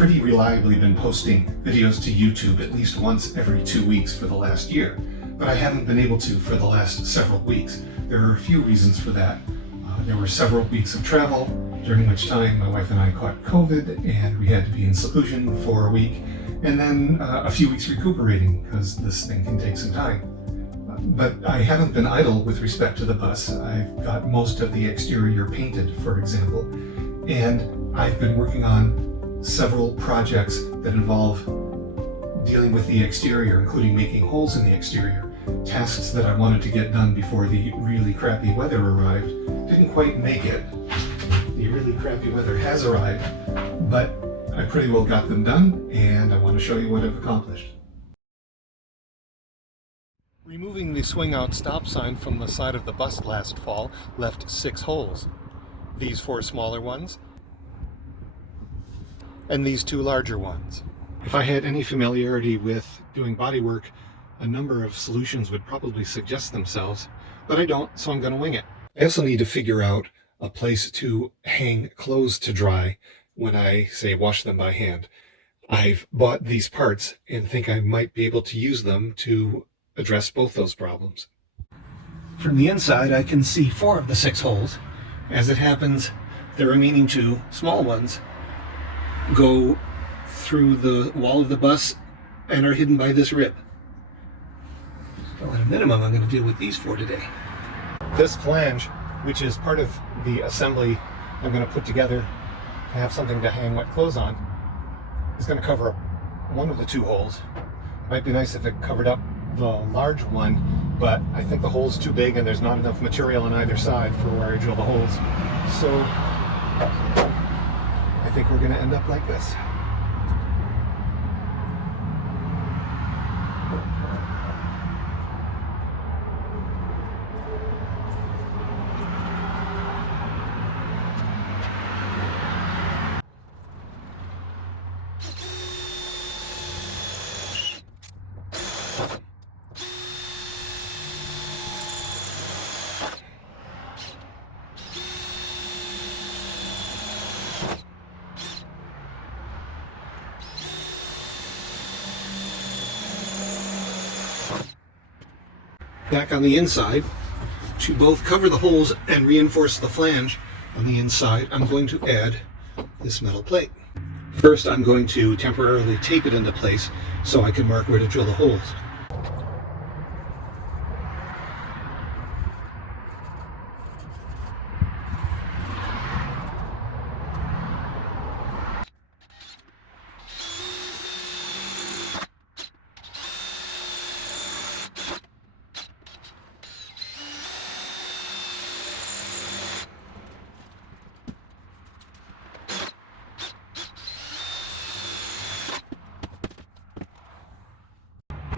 pretty reliably been posting videos to YouTube at least once every 2 weeks for the last year, but I haven't been able to for the last several weeks. There are a few reasons for that. There were several weeks of travel, during which time my wife and I caught COVID and we had to be in seclusion for a week, and then a few weeks recuperating because this thing can take some time. But I haven't been idle with respect to the bus. I've got most of the exterior painted, for example, and I've been working on several projects that involve dealing with the exterior, including making holes in the exterior. Tasks that I wanted to get done before the really crappy weather arrived. Didn't quite make it. The really crappy weather has arrived, but I pretty well got them done, and I want to show you what I've accomplished. Removing the swing-out stop sign from the side of the bus last fall left 6 holes. These 4 smaller ones, and these 2 larger ones. If I had any familiarity with doing bodywork, a number of solutions would probably suggest themselves, but I don't, so I'm going to wing it. I also need to figure out a place to hang clothes to dry when I, say, wash them by hand. I've bought these parts and think I might be able to use them to address both those problems. From the inside, I can see 4 of the 6 holes. As it happens, the remaining 2 small ones go through the wall of the bus and are hidden by this rib. So at a minimum, I'm going to deal with these 4 today. This flange, which is part of the assembly I'm going to put together to have something to hang wet clothes on, is going to cover up one of the 2 holes. Might be nice if it covered up the large one, but I think the hole's too big and there's not enough material on either side for where I drill the holes. So I think we're going to end up like this. Back on the inside, to both cover the holes and reinforce the flange on the inside, I'm going to add this metal plate. First, I'm going to temporarily tape it into place so I can mark where to drill the holes.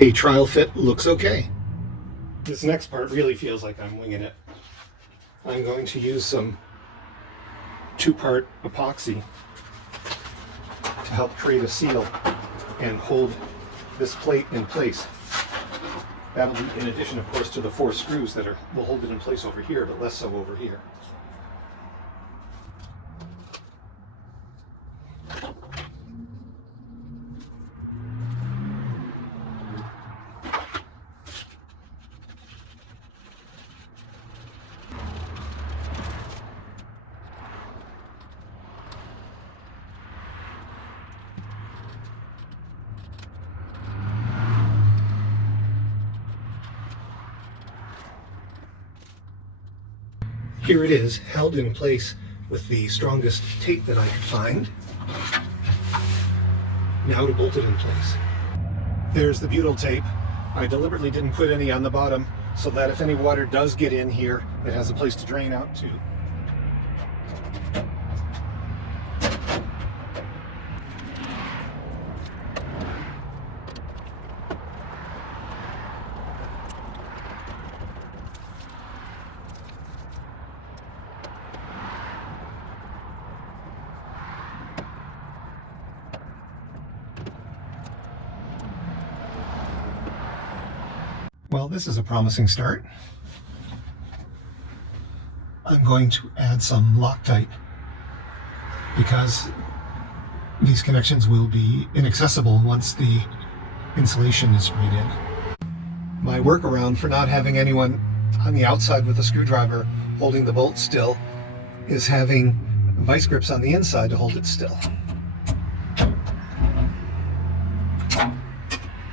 A trial fit looks okay. This next part really feels like I'm winging it. I'm going to use some 2-part epoxy to help create a seal and hold this plate in place. That'll be in addition, of course, to the 4 screws that will hold it in place over here, but less so over here. Here it is, held in place with the strongest tape that I could find. Now to bolt it in place. There's the butyl tape. I deliberately didn't put any on the bottom so that if any water does get in here, it has a place to drain out to. Well, this is a promising start. I'm going to add some Loctite because These connections will be inaccessible once the insulation is sprayed in. My workaround for not having anyone on the outside with a screwdriver holding the bolt still is having vice grips on the inside to hold it still.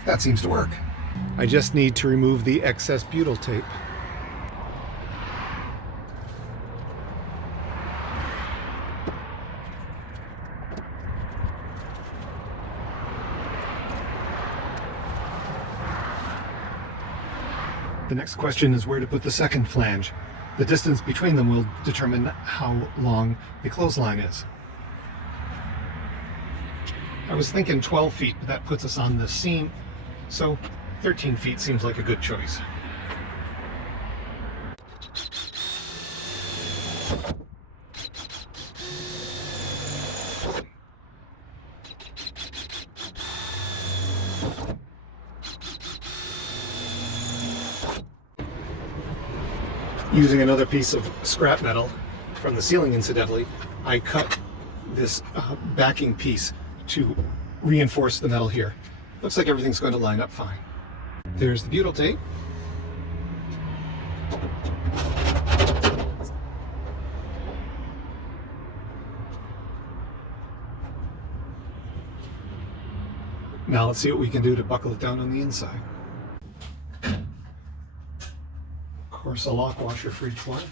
That seems to work. I just need to remove the excess butyl tape. The next question is where to put the second flange. The distance between them will determine how long the clothesline is. I was thinking 12 feet, but that puts us on the seam, so 13 feet seems like a good choice. Using another piece of scrap metal from the ceiling, incidentally, I cut this backing piece to reinforce the metal here. Looks like everything's going to line up fine. There's the butyl tape. Now let's see what we can do to buckle it down on the inside. Of course, a lock washer for each one.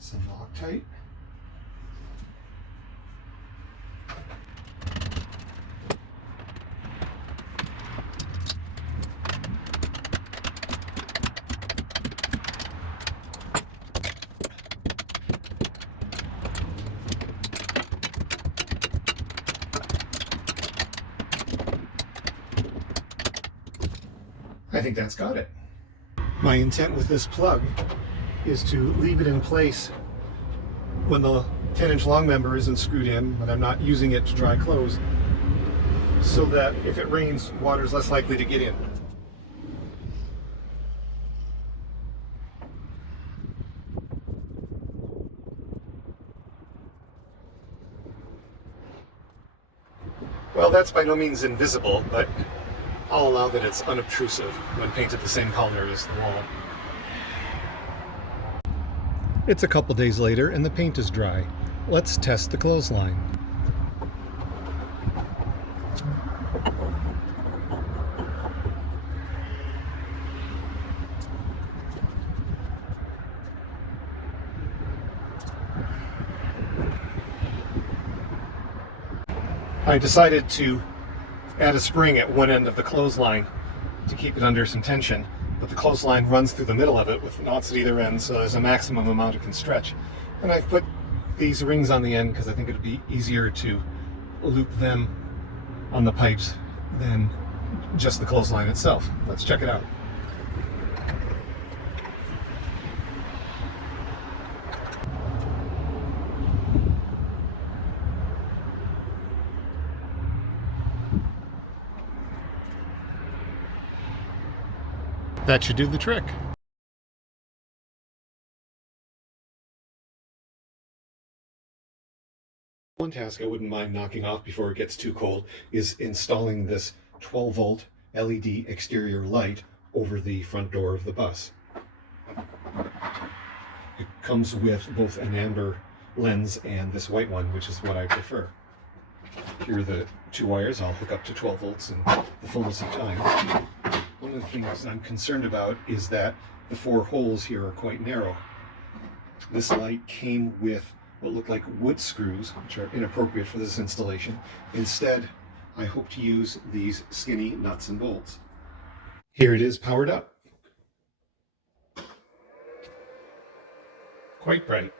Some Loctite. I think that's got it. My intent with this plug is to leave it in place when the 10-inch long member isn't screwed in, when I'm not using it to dry clothes, so that if it rains, water's less likely to get in. Well, that's by no means invisible, but I'll allow that it's unobtrusive when painted the same color as the wall. It's a couple days later and the paint is dry. Let's test the clothesline. I decided to add a spring at one end of the clothesline to keep it under some tension, but the clothesline runs through the middle of it with knots at either end, so there's a maximum amount it can stretch. And I've put these rings on the end because I think it'd be easier to loop them on the pipes than just the clothesline itself. Let's check it out. That should do the trick. One task I wouldn't mind knocking off before it gets too cold is installing this 12-volt LED exterior light over the front door of the bus. It comes with both an amber lens and this white one, which is what I prefer. Here are the two wires. I'll hook up to 12 volts in the fullness of time. One of the things I'm concerned about is that the four holes here are quite narrow. This light came with what look like wood screws, which are inappropriate for this installation. Instead, I hope to use these skinny nuts and bolts. Here it is powered up. Quite bright.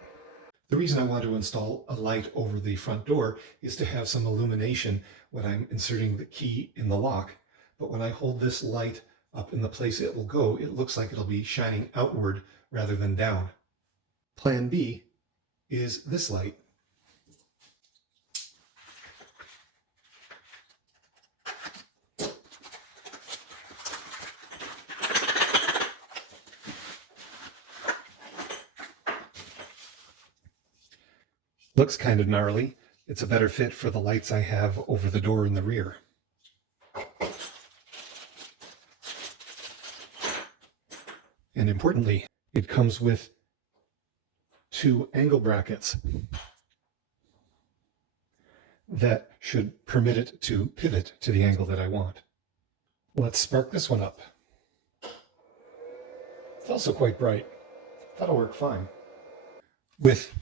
The reason I want to install a light over the front door is to have some illumination when I'm inserting the key in the lock. But when I hold this light up in the place it will go, it looks like it'll be shining outward rather than down. Plan B is this light. Looks kind of gnarly. It's a better fit for the lights I have over the door in the rear. And importantly, it comes with 2 angle brackets that should permit it to pivot to the angle that I want. Let's spark this one up. It's also quite bright. That'll work fine. With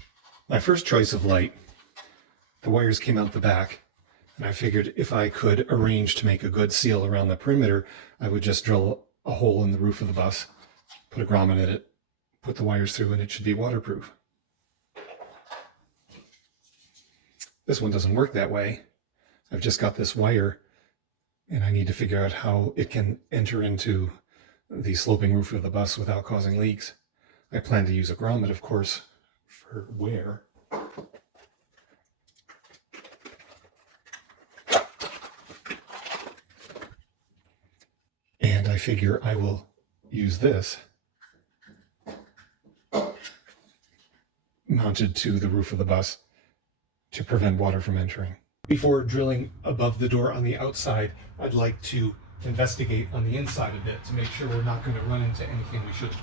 my first choice of light, the wires came out the back, and I figured if I could arrange to make a good seal around the perimeter, I would just drill a hole in the roof of the bus, put a grommet in it, put the wires through, and it should be waterproof. This one doesn't work that way. I've just got this wire, and I need to figure out how it can enter into the sloping roof of the bus without causing leaks. I plan to use a grommet, of course, for wear. And I figure I will use this mounted to the roof of the bus to prevent water from entering. Before drilling above the door on the outside, I'd like to investigate on the inside a bit to make sure we're not going to run into anything we shouldn't.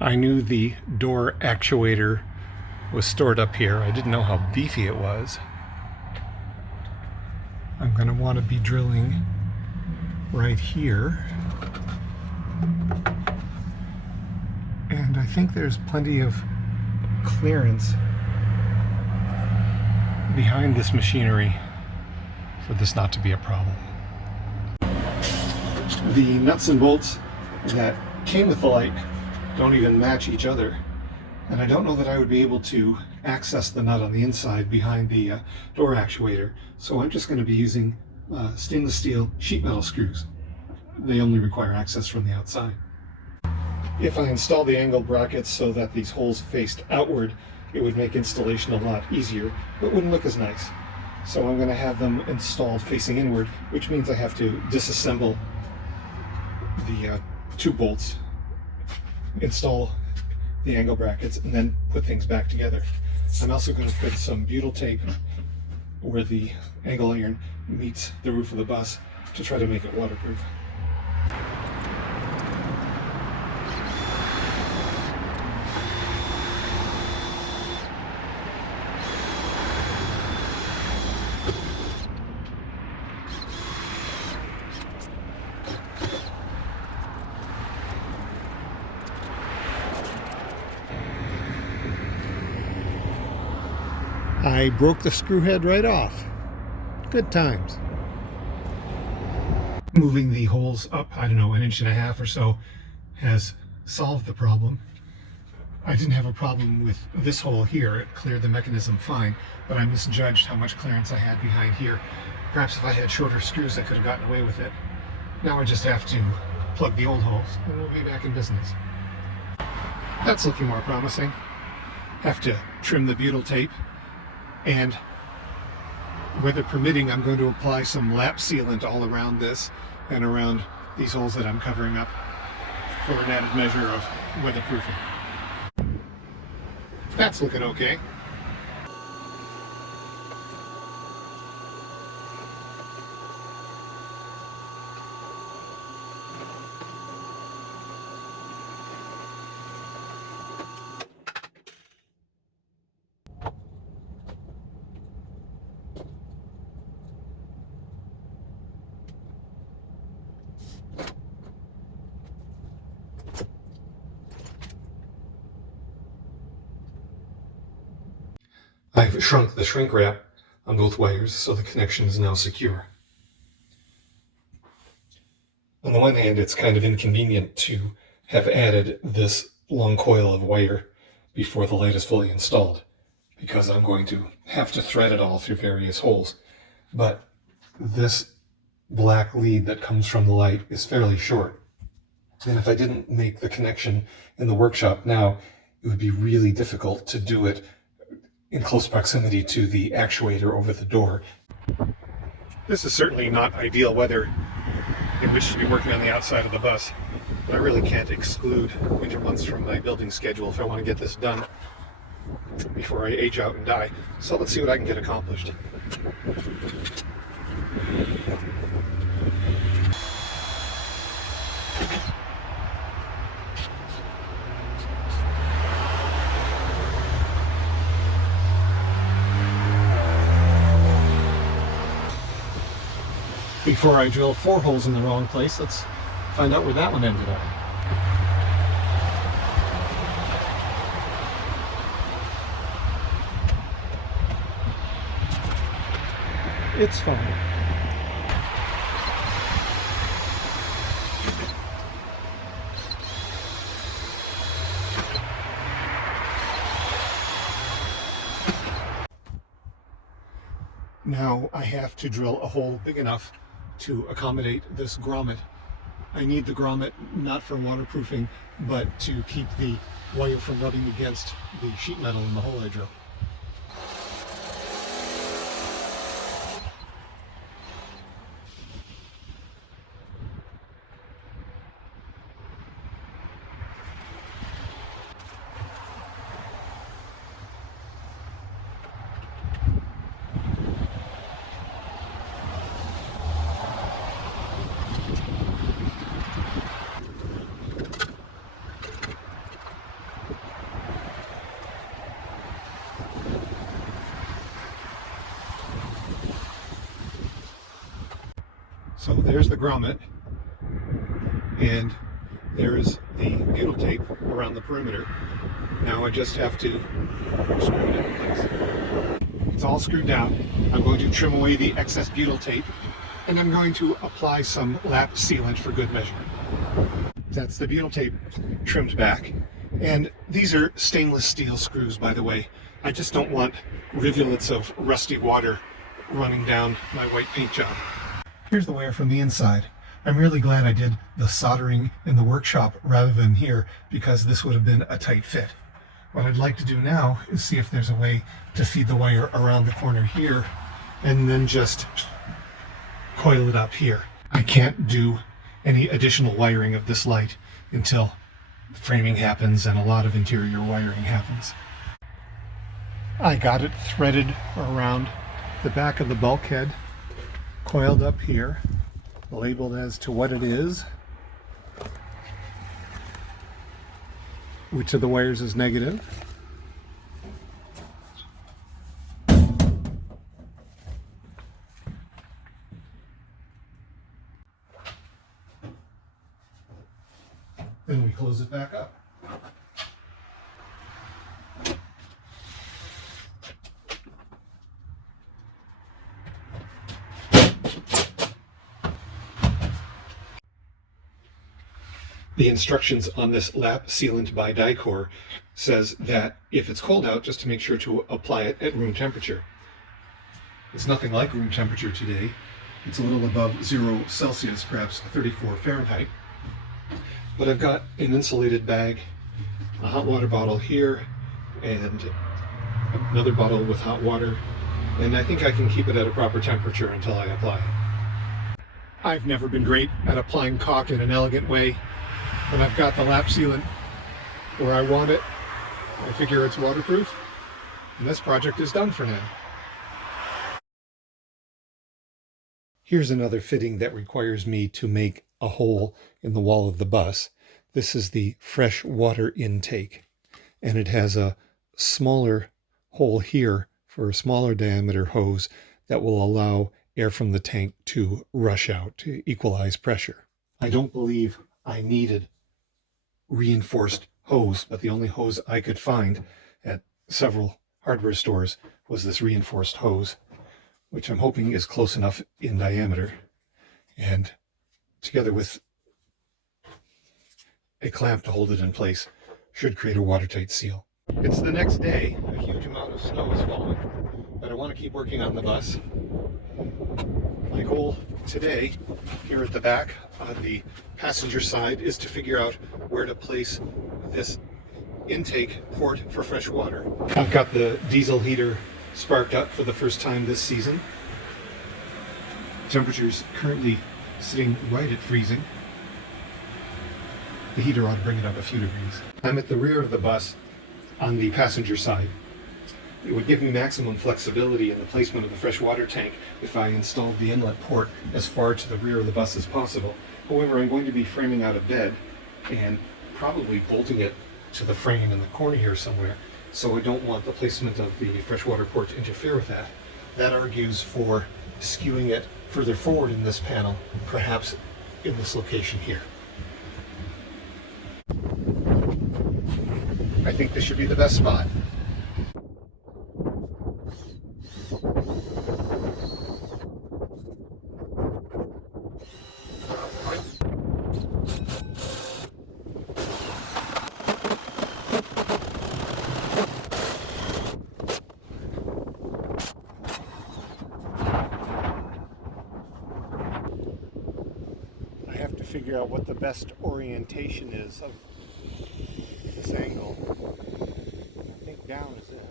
I knew the door actuator was stored up here. I didn't know how beefy it was. I'm going to want to be drilling right here. And I think there's plenty of clearance behind this machinery for this not to be a problem. The nuts and bolts that came with the light don't even match each other. And I don't know that I would be able to access the nut on the inside behind the door actuator. So I'm just going to be using stainless steel sheet metal screws. They only require access from the outside. If I install the angle brackets so that these holes faced outward, it would make installation a lot easier, but wouldn't look as nice. So I'm going to have them installed facing inward, which means I have to disassemble the 2 bolts, install the angle brackets, and then put things back together. I'm also going to put some butyl tape where the angle iron meets the roof of the bus to try to make it waterproof. I broke the screw head right off. Good times. Moving the holes up, I don't know, 1.5 inches or so has solved the problem. I didn't have a problem with this hole here. It cleared the mechanism fine, but I misjudged how much clearance I had behind here. Perhaps if I had shorter screws, I could have gotten away with it. Now I just have to plug the old holes, and we'll be back in business. That's looking more promising. Have to trim the butyl tape, and weather permitting, I'm going to apply some lap sealant all around this and around these holes that I'm covering up for an added measure of weatherproofing. That's looking okay. I've shrunk the shrink wrap on both wires so the connection is now secure. On the one hand, it's kind of inconvenient to have added this long coil of wire before the light is fully installed, because I'm going to have to thread it all through various holes. But this black lead that comes from the light is fairly short. And if I didn't make the connection in the workshop now, it would be really difficult to do it in close proximity to the actuator over the door. This is certainly not ideal weather in which to be working on the outside of the bus, but I really can't exclude winter months from my building schedule if I want to get this done before I age out and die. So let's see what I can get accomplished. Before I drill 4 holes in the wrong place, let's find out where that one ended up. It's fine. Now I have to drill a hole big enough to accommodate this grommet. I need the grommet not for waterproofing, but to keep the wire from rubbing against the sheet metal in the hole I drill. So there's the grommet, and there's the butyl tape around the perimeter. Now I just have to screw it into place. It's all screwed down. I'm going to trim away the excess butyl tape, and I'm going to apply some lap sealant for good measure. That's the butyl tape trimmed back. And these are stainless steel screws, by the way. I just don't want rivulets of rusty water running down my white paint job. Here's the wire from the inside. I'm really glad I did the soldering in the workshop rather than here, because this would have been a tight fit. What I'd like to do now is see if there's a way to feed the wire around the corner here and then just coil it up here. I can't do any additional wiring of this light until the framing happens and a lot of interior wiring happens. I got it threaded around the back of the bulkhead, coiled up here, labeled as to what it is, which of the wires is negative. Then we close it back up. The instructions on this lap sealant by Dicor says that if it's cold out, just to make sure to apply it at room temperature. It's nothing like room temperature today. It's a little above 0 Celsius, perhaps 34 Fahrenheit. But I've got an insulated bag, a hot water bottle here, and another bottle with hot water, and I think I can keep it at a proper temperature until I apply it. I've never been great at applying caulk in an elegant way, but I've got the lap sealant where I want it. I figure it's waterproof, and this project is done for now. Here's another fitting that requires me to make a hole in the wall of the bus. This is the fresh water intake, and it has a smaller hole here for a smaller diameter hose that will allow air from the tank to rush out to equalize pressure. I don't believe I needed reinforced hose, but the only hose I could find at several hardware stores was this reinforced hose, which I'm hoping is close enough in diameter, and together with a clamp to hold it in place should create a watertight seal. It's the next day. A huge amount of snow has fallen, but I want to keep working on the bus. My goal today, here at the back on the passenger side, is to figure out where to place this intake port for fresh water. I've got the diesel heater sparked up for the first time this season. Temperature's currently sitting right at freezing. The heater ought to bring it up a few degrees. I'm at the rear of the bus on the passenger side. It would give me maximum flexibility in the placement of the freshwater tank if I installed the inlet port as far to the rear of the bus as possible. However, I'm going to be framing out a bed and probably bolting it to the frame in the corner here somewhere, so I don't want the placement of the freshwater port to interfere with that. That argues for skewing it further forward in this panel, perhaps in this location here. I think this should be the best spot. I have to figure out what the best orientation is of this angle. I think down is it.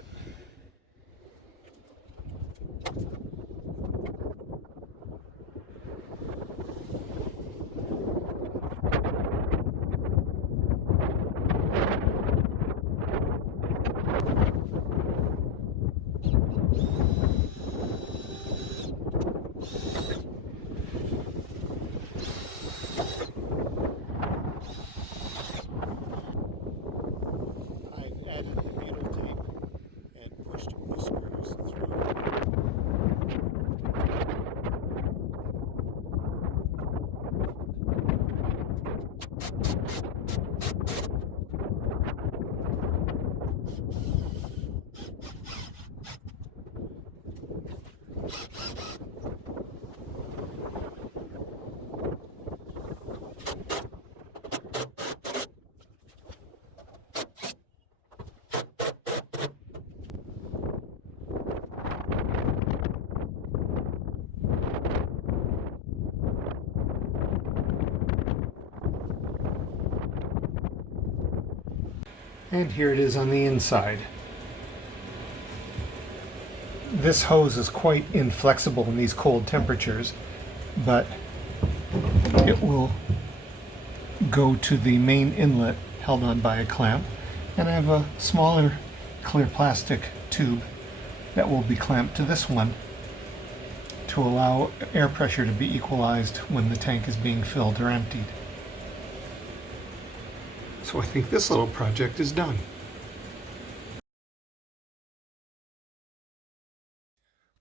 I've added the meter tape and pushed the screws through. And here it is on the inside. This hose is quite inflexible in these cold temperatures, but it will go to the main inlet held on by a clamp, and I have a smaller clear plastic tube that will be clamped to this one to allow air pressure to be equalized when the tank is being filled or emptied. So I think this little project is done.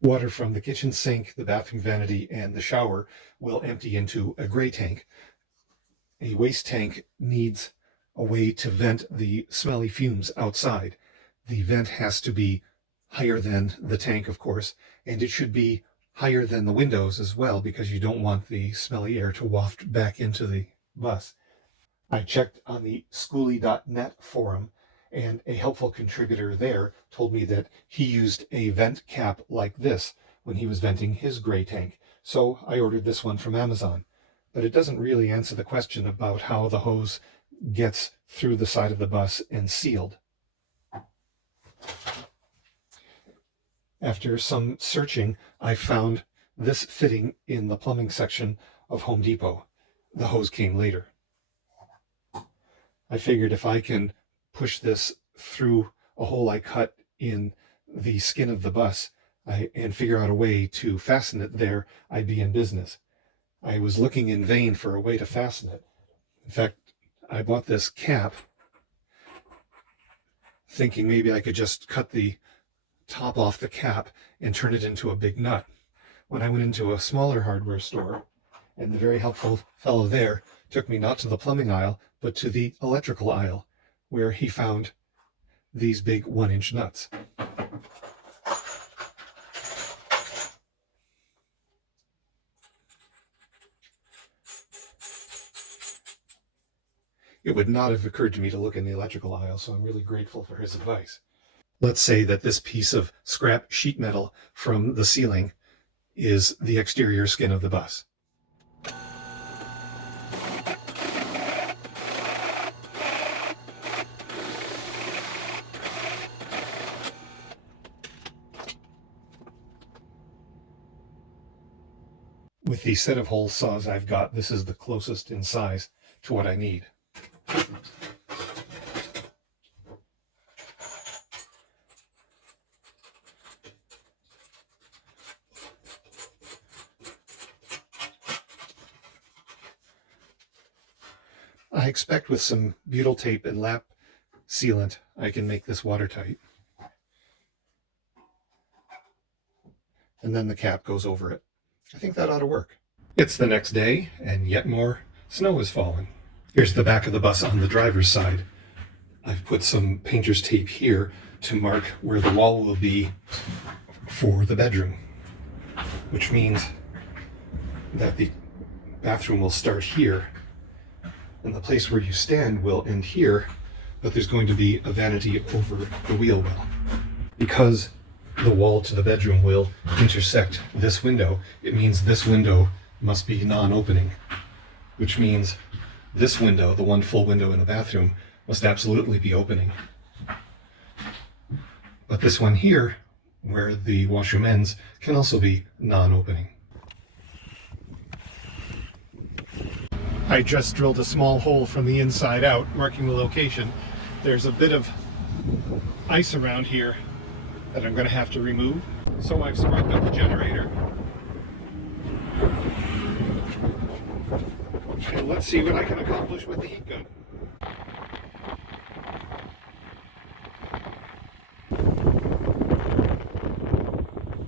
Water from the kitchen sink, the bathroom vanity, and the shower will empty into a gray tank. A waste tank needs a way to vent the smelly fumes outside. The vent has to be higher than the tank, of course, and it should be higher than the windows as well, because you don't want the smelly air to waft back into the bus. I checked on the schoolie.net forum, and a helpful contributor there told me that he used a vent cap like this when he was venting his gray tank. So I ordered this one from Amazon. But it doesn't really answer the question about how the hose gets through the side of the bus and sealed. After some searching, I found this fitting in the plumbing section of Home Depot. The hose came later. I figured if I can push this through a hole I cut in the skin of the bus and figure out a way to fasten it there, I'd be in business. I was looking in vain for a way to fasten it. In fact, I bought this cap thinking maybe I could just cut the top off the cap and turn it into a big nut. When I went into a smaller hardware store, and the very helpful fellow there took me not to the plumbing aisle, but to the electrical aisle, where he found these big 1-inch nuts. It would not have occurred to me to look in the electrical aisle, so I'm really grateful for his advice. Let's say that this piece of scrap sheet metal from the ceiling is the exterior skin of the bus. With the set of hole saws I've got, this is the closest in size to what I need. I expect with some butyl tape and lap sealant, I can make this watertight. And then the cap goes over it. I think that ought to work. It's the next day, and yet more snow is falling. Here's the back of the bus on the driver's side. I've put some painter's tape here to mark where the wall will be for the bedroom, which means that the bathroom will start here, and the place where you stand will end here, but there's going to be a vanity over the wheel well. Because the wall to the bedroom will intersect this window, it means this window must be non-opening, which means this window, the one full window in the bathroom, must absolutely be opening. But this one here, where the washroom ends, can also be non-opening. I just drilled a small hole from the inside out, marking the location. There's a bit of ice around here that I'm going to have to remove. So I've sparked up the generator. And let's see what I can accomplish with the heat gun.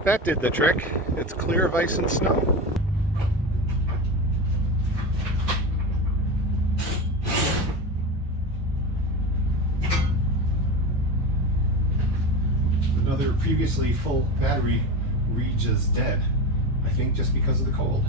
That did the trick. It's clear of ice and snow. Another previously full battery reads dead, I think just because of the cold.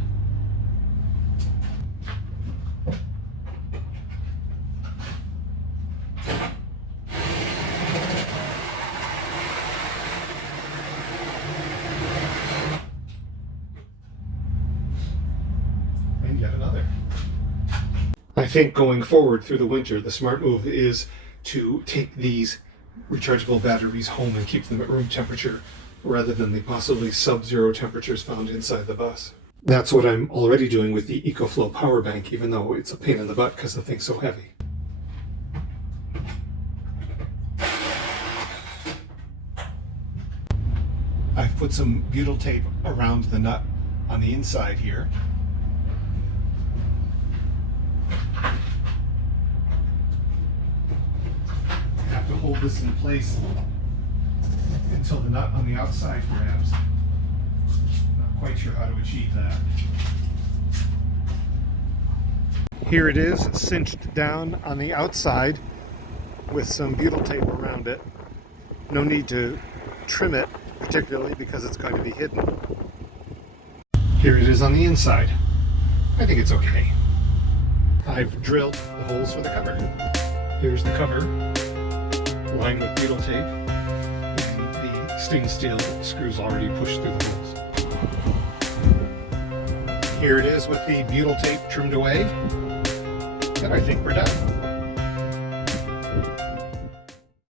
And yet another. I think going forward through the winter, the smart move is to take these rechargeable batteries home and keep them at room temperature rather than the possibly sub-zero temperatures found inside the bus. That's what I'm already doing with the EcoFlow power bank, even though it's a pain in the butt because the thing's so heavy. I've put some butyl tape around the nut on the inside here. Hold this in place until the nut on the outside grabs. Not quite sure how to achieve that. Here it is, cinched down on the outside with some butyl tape around it. No need to trim it particularly because it's going to be hidden. Here it is on the inside. I think it's okay. I've drilled the holes for the cover. Here's the cover, lined with butyl tape, and the stainless steel screws already pushed through the holes. Here it is with the butyl tape trimmed away, and I think we're done.